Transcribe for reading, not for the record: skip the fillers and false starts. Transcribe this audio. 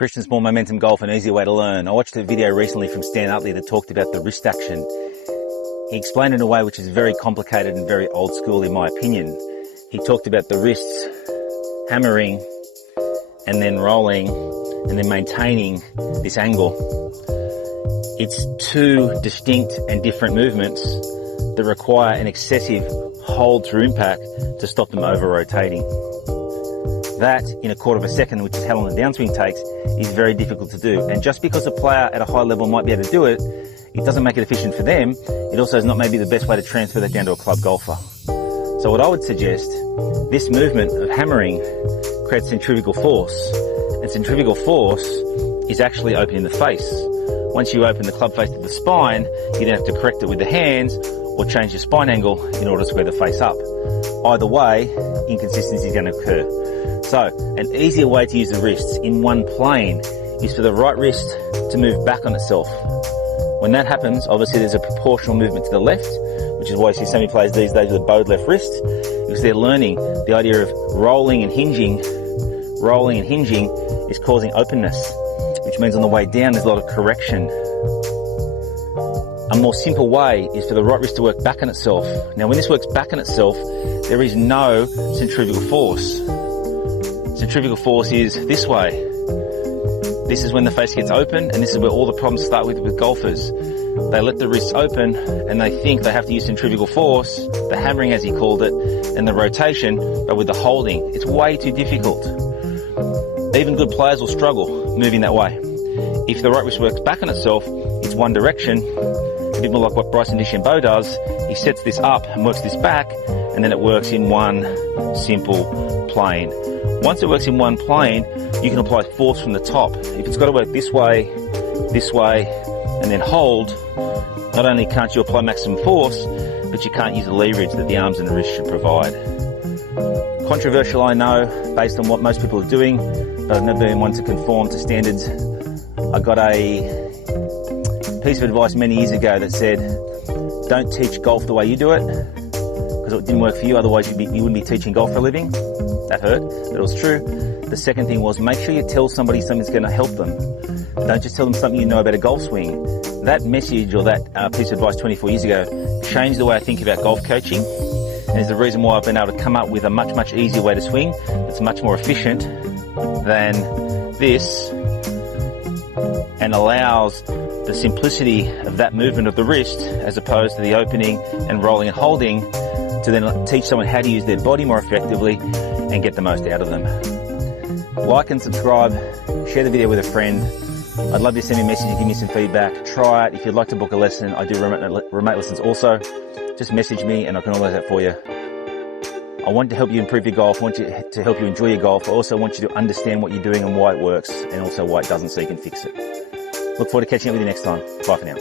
Christian Small Momentum Golf, an easy way to learn. I watched a video recently from Stan Utley that talked about the wrist action. He explained it in a way which is very complicated and very old school in my opinion. He talked about the wrists hammering and then rolling and then maintaining this angle. It's two distinct and different movements that require an excessive hold through impact to stop them over rotating. That, in a quarter of a second, which is how long the downswing takes, is very difficult to do. And just because a player at a high level might be able to do it, it doesn't make it efficient for them. It also is not maybe the best way to transfer that down to a club golfer. So what I would suggest, this movement of hammering creates centrifugal force. And centrifugal force is actually opening the face. Once you open the club face to the spine, you then have to correct it with the hands or change your spine angle in order to square the face up. Either way, inconsistency is going to occur. So, an easier way to use the wrists in one plane is for the right wrist to move back on itself. When that happens, obviously there's a proportional movement to the left, which is why you see so many players these days with a bowed left wrist, because they're learning the idea of rolling and hinging is causing openness, which means on the way down there's a lot of correction. A more simple way is for the right wrist to work back on itself. Now when this works back on itself, there is no centrifugal force. Centrifugal force is this way. This is when the face gets open, and this is where all the problems start with golfers. They let the wrists open and they think they have to use centrifugal force, the hammering as he called it, and the rotation, but with the holding. It's way too difficult. Even good players will struggle moving that way. If the right wrist works back on itself, it's one direction, a bit more like what Bryson DeChambeau does. He sets this up and works this back, and then it works in one simple plane. Once it works in one plane, you can apply force from the top. If it's got to work this way, and then hold, not only can't you apply maximum force, but you can't use the leverage that the arms and the wrist should provide. Controversial, I know, based on what most people are doing, but I've never been one to conform to standards. I got a piece of advice many years ago that said, don't teach golf the way you do it, because it didn't work for you, otherwise you wouldn't be teaching golf for a living. That hurt, but it was true. The second thing was, make sure you tell somebody something's going to help them. Don't just tell them something you know about a golf swing. That message or that piece of advice 24 years ago changed the way I think about golf coaching, and is the reason why I've been able to come up with a much, much easier way to swing that's much more efficient than this, and allows the simplicity of that movement of the wrist as opposed to the opening and rolling and holding, to then teach someone how to use their body more effectively and get the most out of them. Like and subscribe, share the video with a friend. I'd love you to send me a message and give me some feedback. Try it. If you'd like to book a lesson, I do remote lessons also. Just message me and I can organise that for you. I want to help you improve your golf. I want you to help you enjoy your golf. I also want you to understand what you're doing and why it works, and also why it doesn't, so you can fix it. Look forward to catching up with you next time. Bye for now.